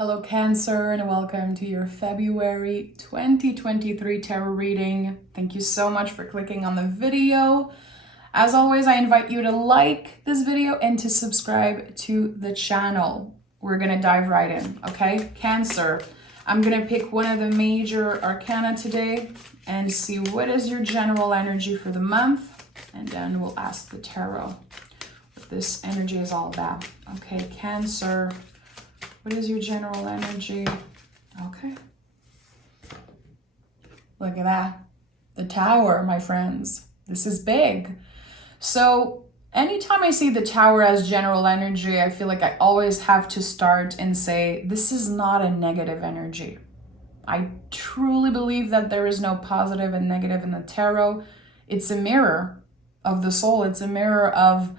Hello Cancer, and welcome to your February 2023 tarot reading. Thank you so much for clicking on the video. As always, I invite you to like this video and to subscribe to the channel. We're gonna dive right in, okay? Cancer, I'm gonna pick one of the major arcana today and see what is your general energy for the month, and then we'll ask the tarot what this energy is all about. Okay, Cancer, what is your general energy? Okay. Look at that. The Tower, my friends. This is big. So anytime I see the Tower as general energy, I feel like I always have to start and say, this is not a negative energy. I truly believe that there is no positive and negative in the tarot. It's a mirror of the soul. It's a mirror of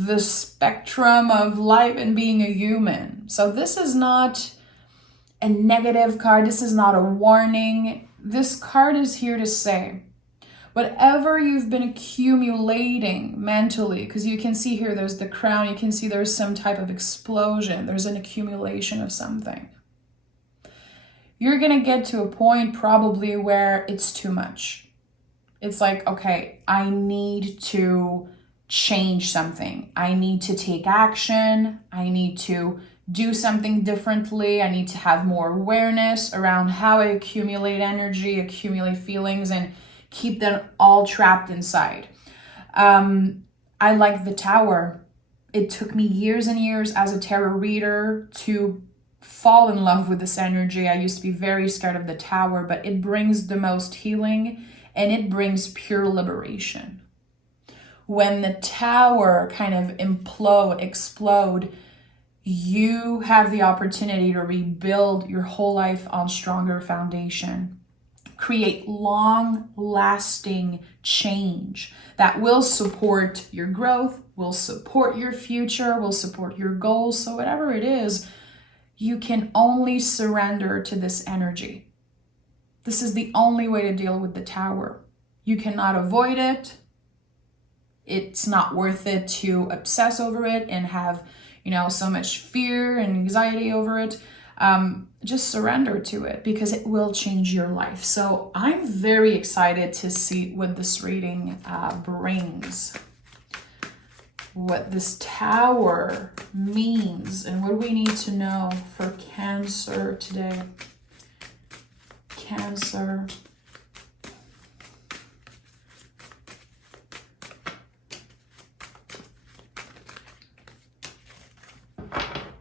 the spectrum of life and being a human. So this is not a negative card. This is not a warning. This card is here to say, whatever you've been accumulating mentally, because you can see here there's the crown, you can see there's some type of explosion, there's an accumulation of something. You're gonna get to a point probably where it's too much. It's like, okay, I need to change something. I need to take action. I need to do something differently. I need to have more awareness around how I accumulate energy, accumulate feelings, and keep them all trapped inside. I like the Tower. It took me years and years as a tarot reader to fall in love with this energy. I used to be very scared of the Tower, but it brings the most healing and it brings pure liberation. When the Tower kind of explode, you have the opportunity to rebuild your whole life on stronger foundation. Create long-lasting change that will support your growth, will support your future, will support your goals. So whatever it is, you can only surrender to this energy. This is the only way to deal with the Tower. You cannot avoid it. It's not worth it to obsess over it and have, so much fear and anxiety over it. Just surrender to it because it will change your life. So I'm very excited to see what this reading brings, what this Tower means, and what we need to know for Cancer today. Cancer.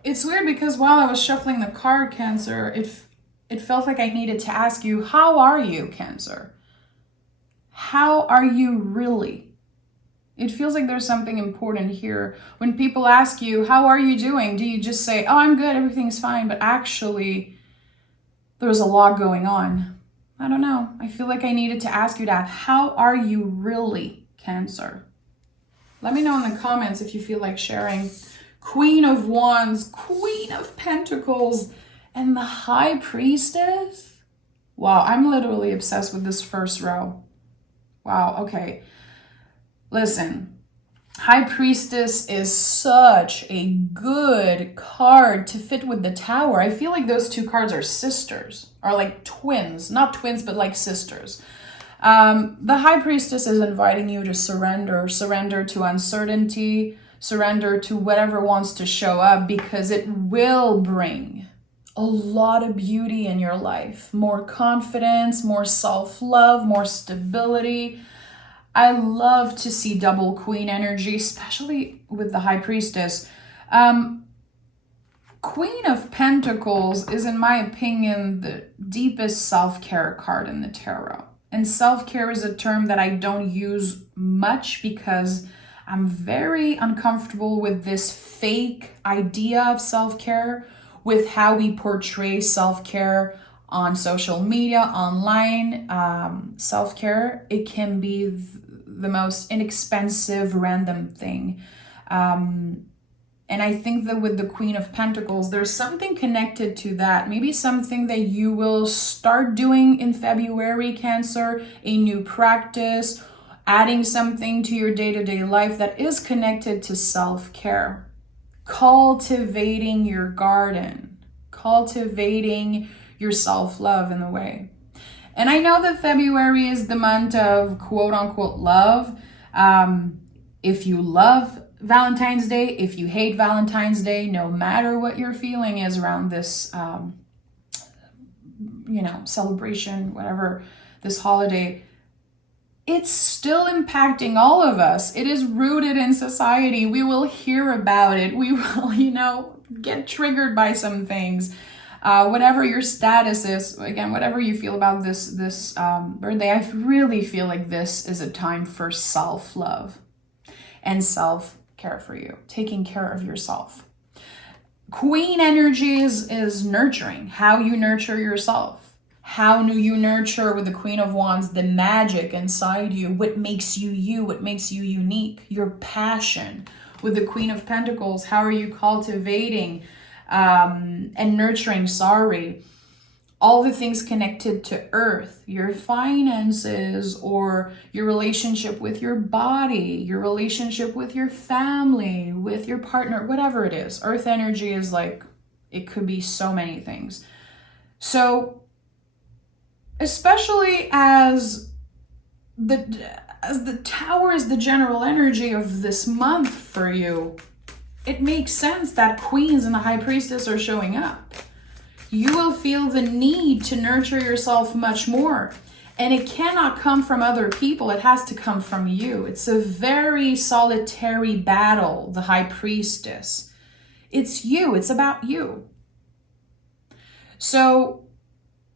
It's weird because while I was shuffling the card, Cancer, it felt like I needed to ask you, how are you, Cancer? How are you really? It feels like there's something important here. When people ask you, how are you doing? Do you just say, oh, I'm good, everything's fine? But actually, there's a lot going on. I don't know. I feel like I needed to ask you that. How are you really, Cancer? Let me know in the comments if you feel like sharing. Queen of Wands, Queen of Pentacles, and the High Priestess. Wow, I'm literally obsessed with this first row. Wow, okay. Listen, High Priestess is such a good card to fit with the Tower. I feel like those two cards are sisters, or like twins. Not twins, but like sisters. The High Priestess is inviting you to surrender to uncertainty, surrender to whatever wants to show up, because it will bring a lot of beauty in your life. More confidence, more self-love, more stability. I love to see double queen energy, especially with the High Priestess. Queen of Pentacles is, in my opinion, the deepest self-care card in the tarot. And self-care is a term that I don't use much because I'm very uncomfortable with this fake idea of self-care, with how we portray self-care on social media, online. Self-care, it can be the most inexpensive, random thing. And I think that with the Queen of Pentacles, there's something connected to that. Maybe something that you will start doing in February, Cancer, a new practice, adding something to your day-to-day life that is connected to self-care. Cultivating your garden. cultivating your self-love in the way. And I know that February is the month of quote unquote love. If you love Valentine's Day, if you hate Valentine's Day, no matter what your feeling is around this, celebration, whatever, this holiday, it's still impacting all of us. It is rooted in society. We will hear about it. We will, get triggered by some things. Whatever your status is, again, whatever you feel about this birthday, I really feel like this is a time for self-love and self-care for you, taking care of yourself. Queen energy is nurturing, how you nurture yourself. How do you nurture with the Queen of Wands the magic inside you? What makes you, what makes you unique? Your passion. With the Queen of Pentacles, how are you cultivating and nurturing, all the things connected to earth, your finances, or your relationship with your body, your relationship with your family, with your partner, whatever it is. Earth energy is like, it could be so many things. So, especially as the Tower is the general energy of this month for you, it makes sense that Queens and the High Priestess are showing up. You will feel the need to nurture yourself much more. And it cannot come from other people. It has to come from you. It's a very solitary battle, the High Priestess. It's you. It's about you. So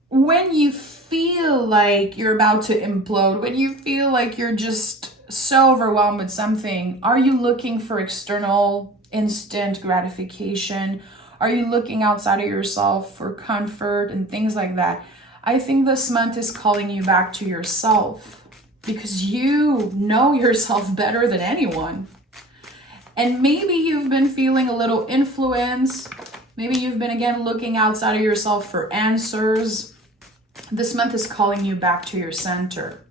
when you feel like you're about to implode, when you feel like you're just so overwhelmed with something, are you looking for external instant gratification? Are you looking outside of yourself for comfort and things like that? I think this month is calling you back to yourself because you know yourself better than anyone. And maybe you've been feeling a little influence. Maybe you've been, again, looking outside of yourself for answers. This month is calling you back to your center.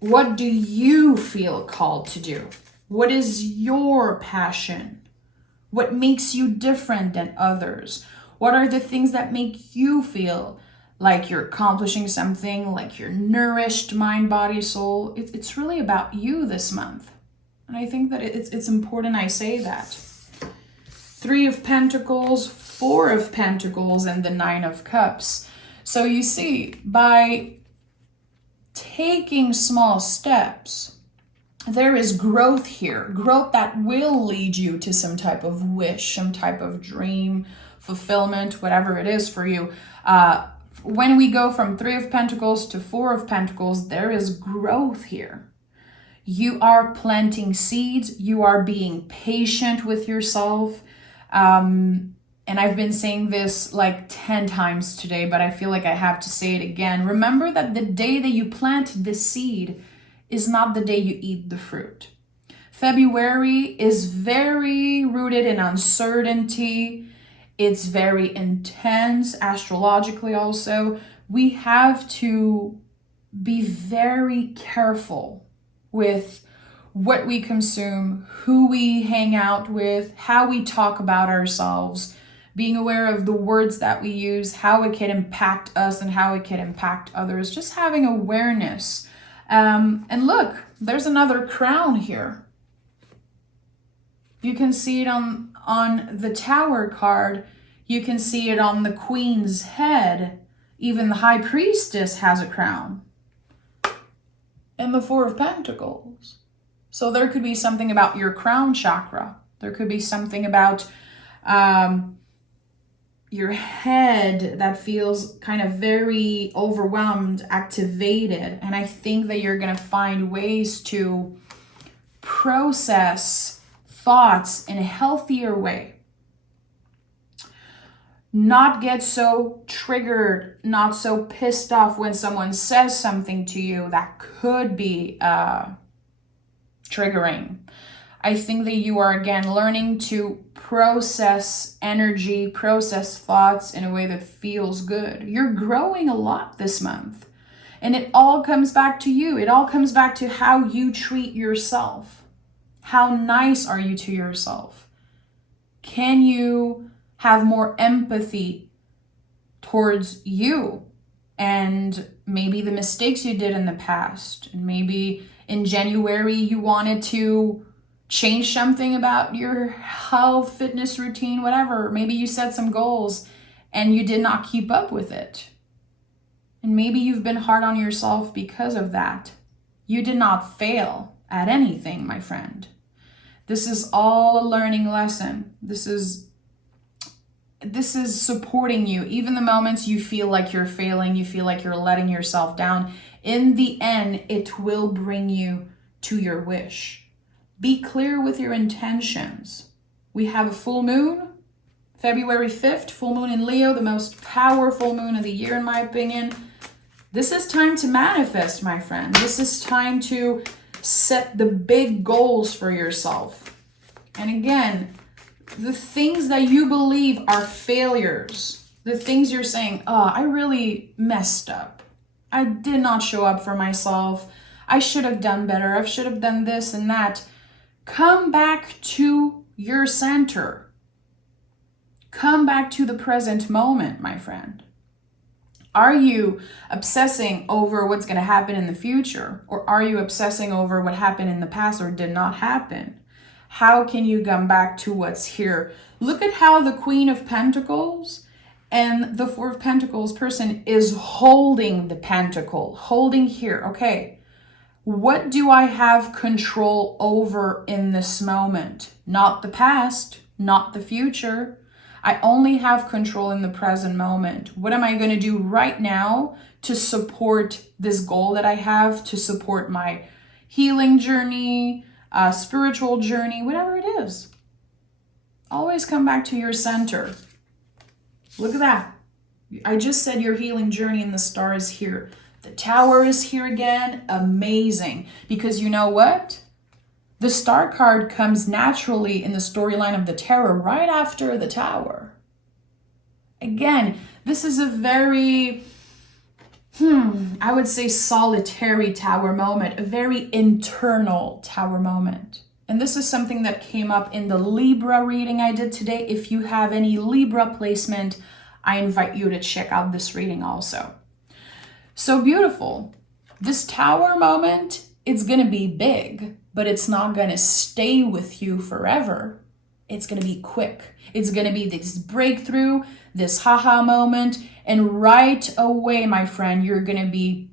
What do you feel called to do? What is your passion? What makes you different than others? What are the things that make you feel like you're accomplishing something, like you're nourished, mind, body, soul? It's really about you this month. And I think that it's important I say that. 3 of Pentacles, 4 of Pentacles, and the 9 of Cups. So you see, by taking small steps, there is growth here, growth that will lead you to some type of wish, some type of dream, fulfillment, whatever it is for you. When we go from 3 of Pentacles to 4 of Pentacles, there is growth here. You are planting seeds. You are being patient with yourself. And I've been saying this like 10 times today, but I feel like I have to say it again. Remember that the day that you plant the seed is not the day you eat the fruit. February is very rooted in uncertainty. It's very intense astrologically also. We have to be very careful with what we consume, who we hang out with, how we talk about ourselves, being aware of the words that we use, how it can impact us and how it can impact others, just having awareness. And look, there's another crown here. You can see it on the Tower card. You can see it on the Queen's head. Even the High Priestess has a crown. And the 4 of Pentacles. So there could be something about your crown chakra. There could be something about your head that feels kind of very overwhelmed, activated. And I think that you're going to find ways to process thoughts in a healthier way. Not get so triggered, not so pissed off when someone says something to you that could be triggering. I think that you are, again, learning to process energy, process thoughts in a way that feels good. You're growing a lot this month. And it all comes back to you. It all comes back to how you treat yourself. How nice are you to yourself? have more empathy towards you and maybe the mistakes you did in the past. And maybe in January you wanted to change something about your health, fitness routine, whatever. Maybe you set some goals and you did not keep up with it. And maybe you've been hard on yourself because of that. You did not fail at anything, my friend. This is all a learning lesson. This is supporting you. Even the moments you feel like you're failing, you feel like you're letting yourself down, in the end, it will bring you to your wish. Be clear with your intentions. We have a full moon, February 5th, full moon in Leo, the most powerful moon of the year, in my opinion. This is time to manifest, my friend. This is time to set the big goals for yourself. And again, the things that you believe are failures, the things you're saying, oh, I really messed up. I did not show up for myself. I should have done better. I should have done this and that. Come back to your center. Come back to the present moment, my friend. Are you obsessing over what's going to happen in the future? Or are you obsessing over what happened in the past or did not happen? How can you come back to what's here? Look at how the Queen of Pentacles and the Four of Pentacles person is holding the pentacle, holding here. Okay, what do I have control over in this moment? Not the past, not the future. I only have control in the present moment. What am I going to do right now to support this goal that I have, to support my healing journey, spiritual journey, whatever it is? Always come back to your center. Look at that. I just said your healing journey and the star is here. The Tower is here again. Amazing. Because you know what? The Star card comes naturally in the storyline of the Tarot right after the Tower. Again, this is a very, I would say solitary Tower moment, a very internal Tower moment. And this is something that came up in the Libra reading I did today. If you have any Libra placement, I invite you to check out this reading also. So beautiful. This Tower moment, it's going to be big, but it's not going to stay with you forever. It's going to be quick. It's going to be this breakthrough, this haha moment. And right away, my friend, you're going to be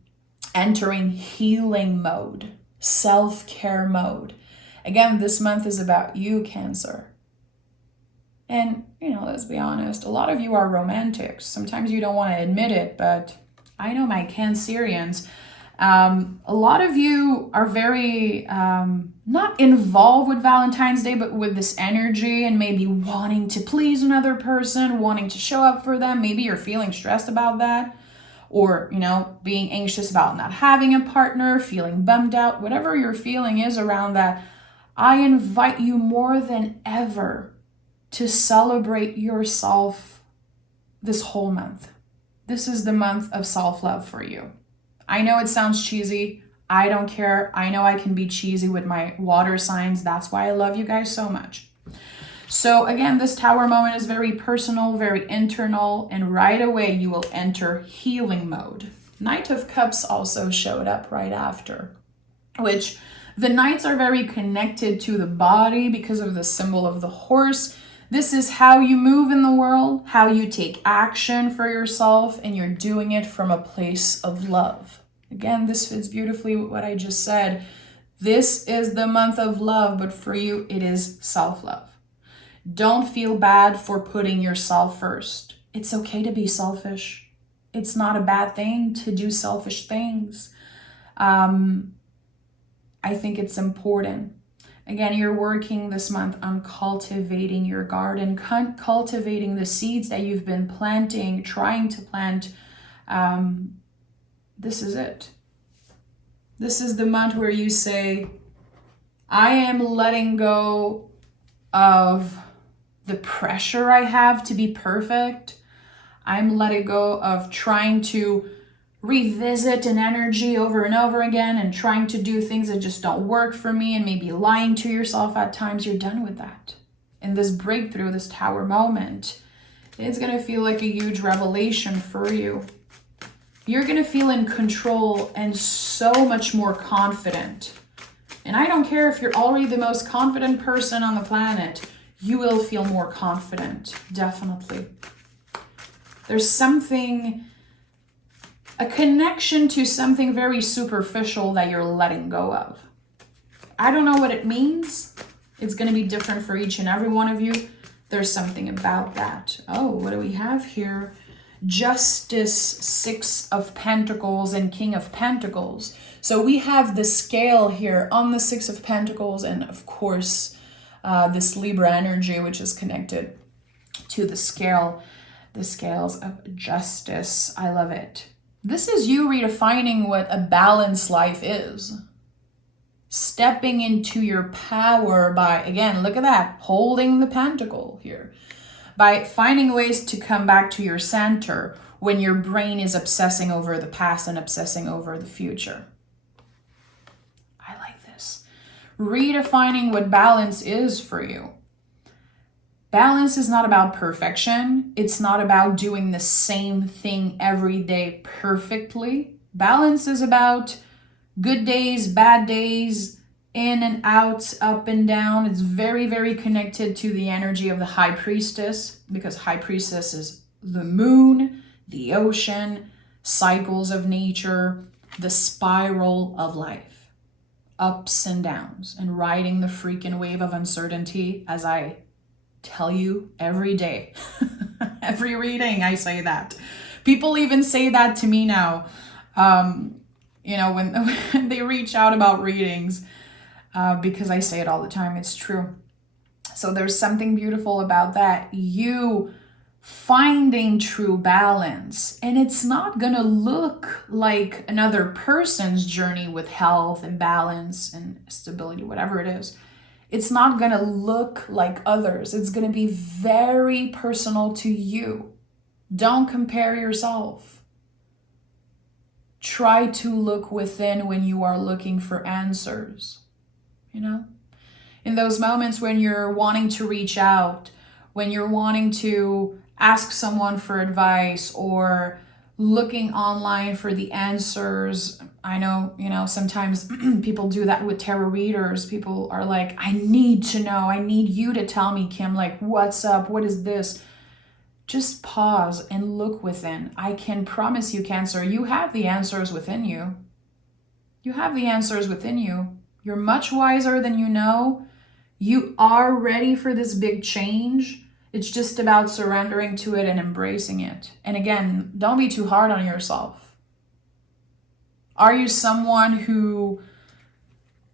entering healing mode, self-care mode. Again, this month is about you, Cancer. And, let's be honest, a lot of you are romantics. Sometimes you don't want to admit it, but I know my Cancerians. A lot of you are very not involved with Valentine's Day, but with this energy and maybe wanting to please another person, wanting to show up for them. Maybe you're feeling stressed about that, or, being anxious about not having a partner, feeling bummed out, whatever your feeling is around that. I invite you more than ever to celebrate yourself this whole month. This is the month of self-love for you. I know it sounds cheesy. I don't care. I know I can be cheesy with my water signs. That's why I love you guys so much. So again, this Tower moment is very personal, very internal, and right away you will enter healing mode. Knight of Cups also showed up right after, which the Knights are very connected to the body because of the symbol of the horse. This is how you move in the world, how you take action for yourself, and you're doing it from a place of love. Again, this fits beautifully with what I just said. This is the month of love, but for you, it is self-love. Don't feel bad for putting yourself first. It's okay to be selfish. It's not a bad thing to do selfish things. I think it's important. Again, you're working this month on cultivating your garden, cultivating the seeds that you've been planting, trying to plant. This is it. This is the month where you say, I am letting go of the pressure I have to be perfect. I'm letting go of trying to revisit an energy over and over again and trying to do things that just don't work for me and maybe lying to yourself at times. You're done with that. In this breakthrough, this Tower moment, It's going to feel like a huge revelation for you. You're going to feel in control and so much more confident. And I don't care if you're already the most confident person on the planet, you will feel more confident, definitely. There's something, a connection to something very superficial that you're letting go of. I don't know what it means. It's going to be different for each and every one of you. There's something about that. Oh, what do we have here? Justice, 6 of Pentacles and King of Pentacles. So we have the scale here on the 6 of Pentacles, and of course, this Libra energy, which is connected to the scale, the scales of justice. I love it. This is you redefining what a balanced life is. Stepping into your power by, again, look at that, holding the pentacle here. By finding ways to come back to your center when your brain is obsessing over the past and obsessing over the future. I like this. Redefining what balance is for you. Balance is not about perfection. It's not about doing the same thing every day perfectly. Balance is about good days, bad days, in and out, up and down. It's very, very connected to the energy of the High Priestess, because High Priestess is the moon, the ocean, cycles of nature, the spiral of life, ups and downs, and riding the freaking wave of uncertainty, as I tell you every day. Every reading I say that. People even say that to me now, you know, when they reach out about readings, because I say it all the time. It's true. So there's something beautiful about that. You finding true balance, and it's not gonna look like another person's journey with health and balance and stability, whatever it is. It's not gonna look like others. It's gonna be very personal to you. Don't compare yourself. Try to look within when you are looking for answers, you know? In those moments when you're wanting to reach out, when you're wanting to ask someone for advice or looking online for the answers. I know, you know, sometimes people do that with tarot readers. People are like, I need to know. I need you to tell me, Kim, like, what's up? What is this? Just pause and look within. I can promise you, Cancer, you have the answers within you. You have the answers within you. You're much wiser than you know. You are ready for this big change. It's just about surrendering to it and embracing it. And again, don't be too hard on yourself. Are you someone who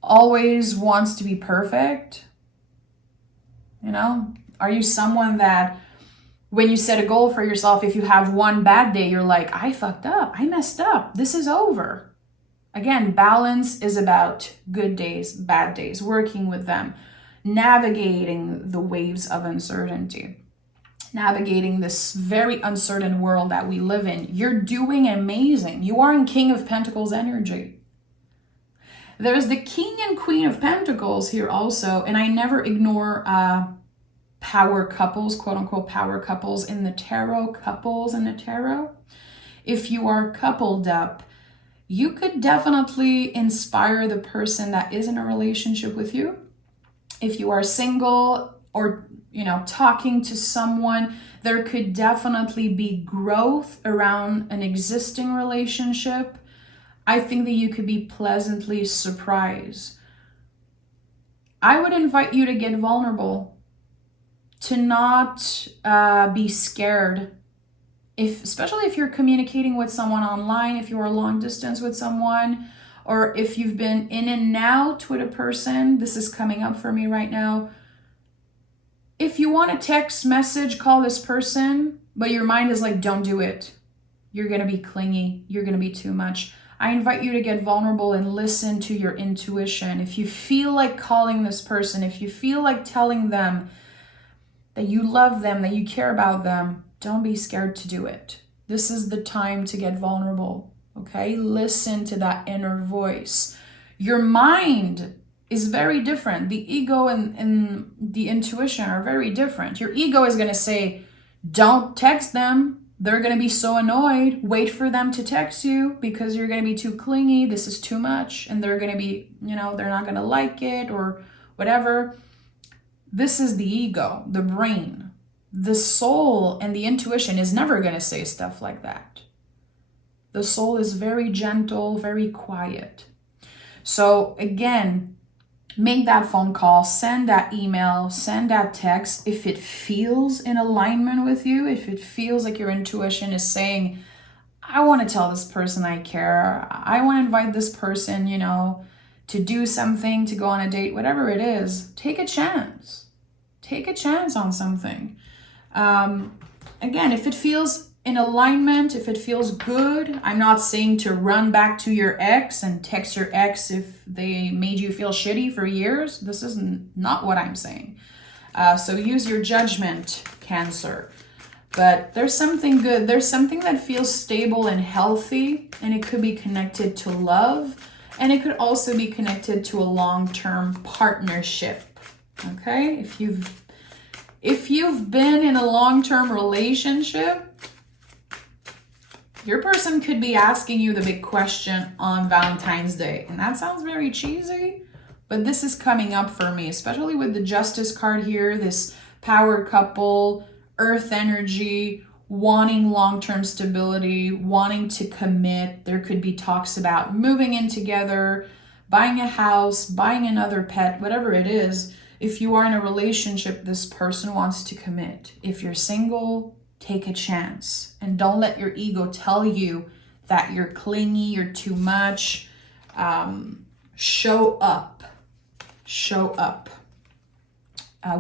always wants to be perfect? You know, are you someone that when you set a goal for yourself, if you have one bad day, you're like, I fucked up, I messed up, this is over. Again, balance is about good days, bad days, working with them, navigating the waves of uncertainty, navigating this very uncertain world that we live in. You're doing amazing. You are in King of Pentacles energy. There's the King and Queen of Pentacles here also, and I never ignore power couples, quote unquote power couples in the tarot, couples in the tarot. If you are coupled up, you could definitely inspire the person that is in a relationship with you. If you are single or, you know, talking to someone, there could definitely be growth around an existing relationship. I think that you could be pleasantly surprised. I would invite you to get vulnerable, to not be scared. Especially if you're communicating with someone online, if you are long distance with someone, or if you've been in and out with a person. This is coming up for me right now. If you want to text, message, call this person, but your mind is like, don't do it. You're going to be clingy. You're going to be too much. I invite you to get vulnerable and listen to your intuition. If you feel like calling this person, if you feel like telling them that you love them, that you care about them, don't be scared to do it. This is the time to get vulnerable, okay? Listen to that inner voice. Your mind is very different. The ego and the intuition are very different. Your ego is going to say, Don't text them. They're going to be so annoyed. Wait for them to text you because you're going to be too clingy. This is too much. And they're going to be, they're not going to like it or whatever. This is the ego, the brain. The soul and the intuition is never going to say stuff like that. The soul is very gentle, very quiet. So again, make that phone call, send that email, send that text. If it feels in alignment with you, if it feels like your intuition is saying, I want to tell this person I care, I want to invite this person, to do something, to go on a date, whatever it is, take a chance. Take a chance on something. Again, if it feels in alignment, if it feels good, I'm not saying to run back to your ex and text your ex if they made you feel shitty for years. This is not what I'm saying. So use your judgment, Cancer. But there's something good. There's something that feels stable and healthy, and it could be connected to love, and it could also be connected to a long-term partnership. Okay? If you've been in a long-term relationship, your person could be asking you the big question on Valentine's Day. And that sounds very cheesy, but this is coming up for me, especially with the Justice card here, this power couple, earth energy, wanting long-term stability, wanting to commit. There could be talks about moving in together, buying a house, buying another pet, whatever it is. If you are in a relationship, this person wants to commit. If you're single, take a chance and don't let your ego tell you that you're clingy, you're too much. Show up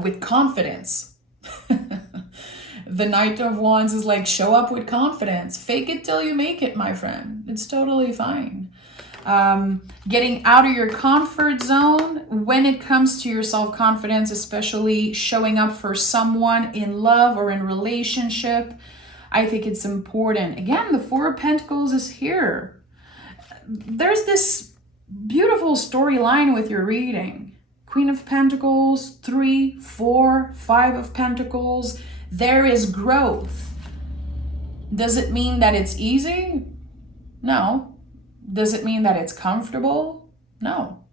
with confidence. The Knight of Wands is like, show up with confidence. Fake it till you make it, my friend. It's totally fine. Getting out of your comfort zone when it comes to your self-confidence, especially showing up for someone in love or in relationship. I think it's important. Again, the Four of Pentacles is here. There's this beautiful storyline with your reading. Queen of Pentacles, 3, 4, 5 of Pentacles. There is growth. Does it mean that it's easy? No. Does it mean that it's comfortable? No.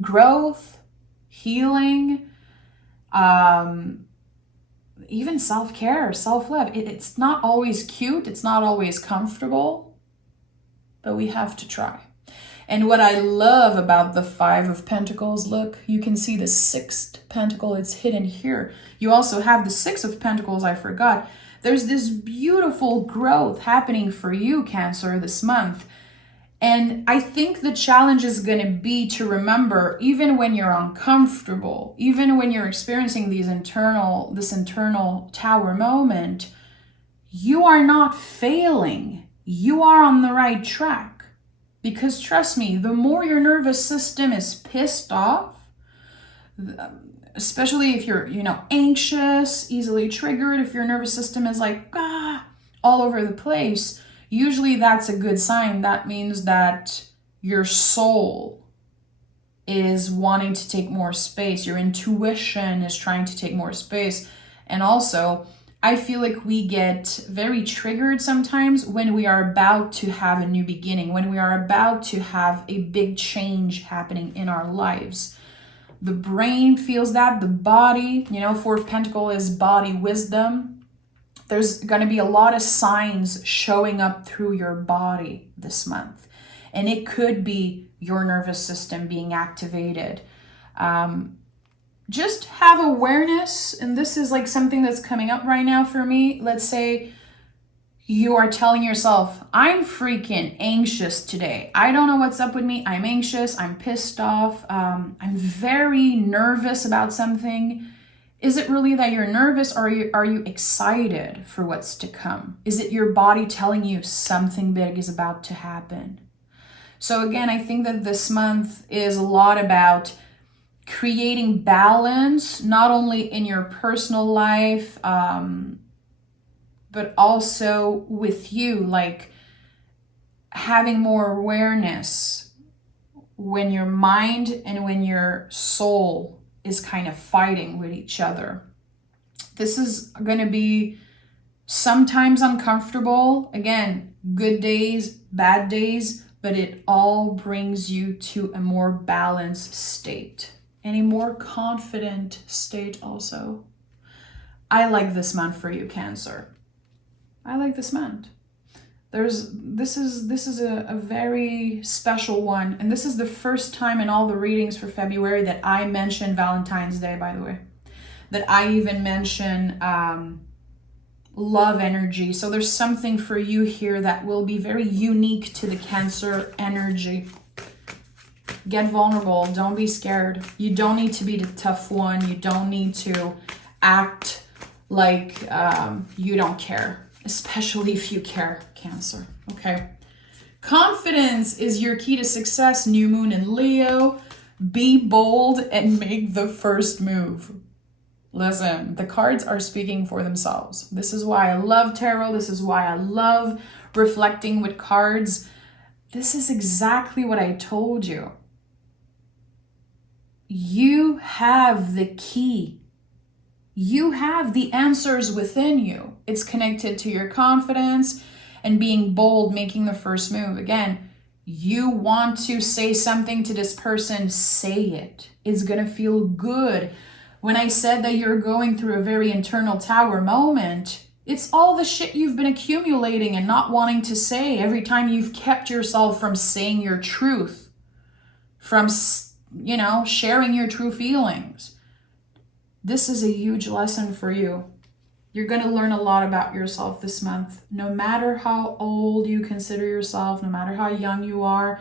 Growth, healing, even self-care, self-love. It's not always cute. It's not always comfortable, but we have to try. And what I love about the 5 of Pentacles, look, you can see the 6th pentacle. It's hidden here. You also have the 6 of Pentacles. I forgot. There's this beautiful growth happening for you, Cancer, this month. And I think the challenge is going to be to remember, even when you're uncomfortable, even when you're experiencing this internal tower moment, you are not failing. You are on the right track. Because trust me, the more your nervous system is pissed off, especially if you're, anxious, easily triggered, if your nervous system is like, all over the place, usually that's a good sign. That means that your soul is wanting to take more space. Your intuition is trying to take more space. And also, I feel like we get very triggered sometimes when we are about to have a new beginning, when we are about to have a big change happening in our lives. The brain feels that, the body, 4 of Pentacles is body wisdom. There's going to be a lot of signs showing up through your body this month. And it could be your nervous system being activated. Just have awareness. And this is like something that's coming up right now for me. Let's say you are telling yourself, I'm freaking anxious today. I don't know what's up with me. I'm anxious. I'm pissed off. I'm very nervous about something. Is it really that you're nervous, or are you excited for what's to come? Is it your body telling you something big is about to happen? So again, I think that this month is a lot about creating balance, not only in your personal life, but also with you, like having more awareness when your mind and when your soul is kind of fighting with each other. This is going to be Sometimes uncomfortable. Again, good days, bad days, but it all brings you to a more balanced state and a more confident state also. I like this month for you, Cancer. I like this month. This is a very special one, and this is the first time in all the readings for February that I mention Valentine's Day, by the way, that I even mention love energy. So there's something for you here that will be very unique to the Cancer energy. Get vulnerable. Don't be scared. You don't need to be the tough one. You don't need to act like you don't care, especially if you care, Cancer. Okay. Confidence is your key to success, new moon in Leo. Be bold and make the first move. Listen, the cards are speaking for themselves. This is why I love tarot. This is why I love reflecting with cards. This is exactly what I told you. You have the key. You have the answers within you. It's connected to your confidence and being bold, making the first move. Again, you want to say something to this person, say it. It's going to feel good. When I said that you're going through a very internal tower moment, it's all the shit you've been accumulating and not wanting to say every time you've kept yourself from saying your truth, from, sharing your true feelings. This is a huge lesson for you. You're going to learn a lot about yourself this month. No matter how old you consider yourself, no matter how young you are,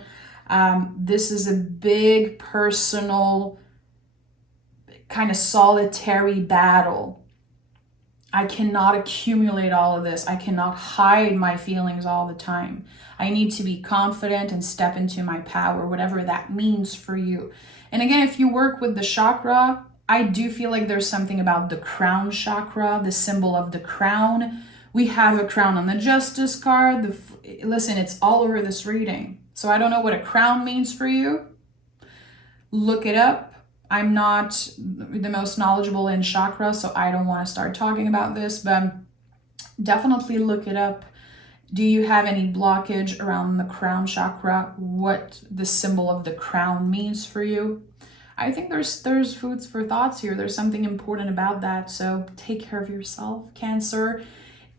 this is a big personal kind of solitary battle. I cannot accumulate all of this. I cannot hide my feelings all the time. I need to be confident and step into my power, whatever that means for you. And again, if you work with the chakra, I do feel like there's something about the crown chakra, the symbol of the crown. We have a crown on the Justice card. Listen, it's all over this reading. So I don't know what a crown means for you. Look it up. I'm not the most knowledgeable in chakra, so I don't want to start talking about this, but definitely look it up. Do you have any blockage around the crown chakra? What the symbol of the crown means for you? I think there's foods for thoughts here. There's something important about that. So take care of yourself, Cancer.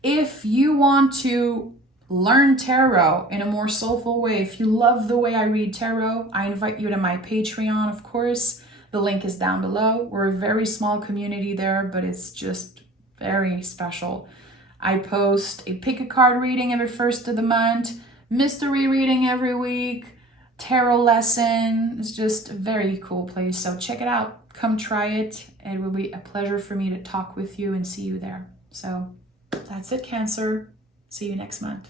If you want to learn tarot in a more soulful way, if you love the way I read tarot, I invite you to my Patreon, of course. The link is down below. We're a very small community there, but it's just very special. I post a pick a card reading every first of the month, mystery reading every week, tarot lesson. It's just a very cool place. So check it out. Come try it. It will be a pleasure for me to talk with you and see you there. So that's it, Cancer. See you next month.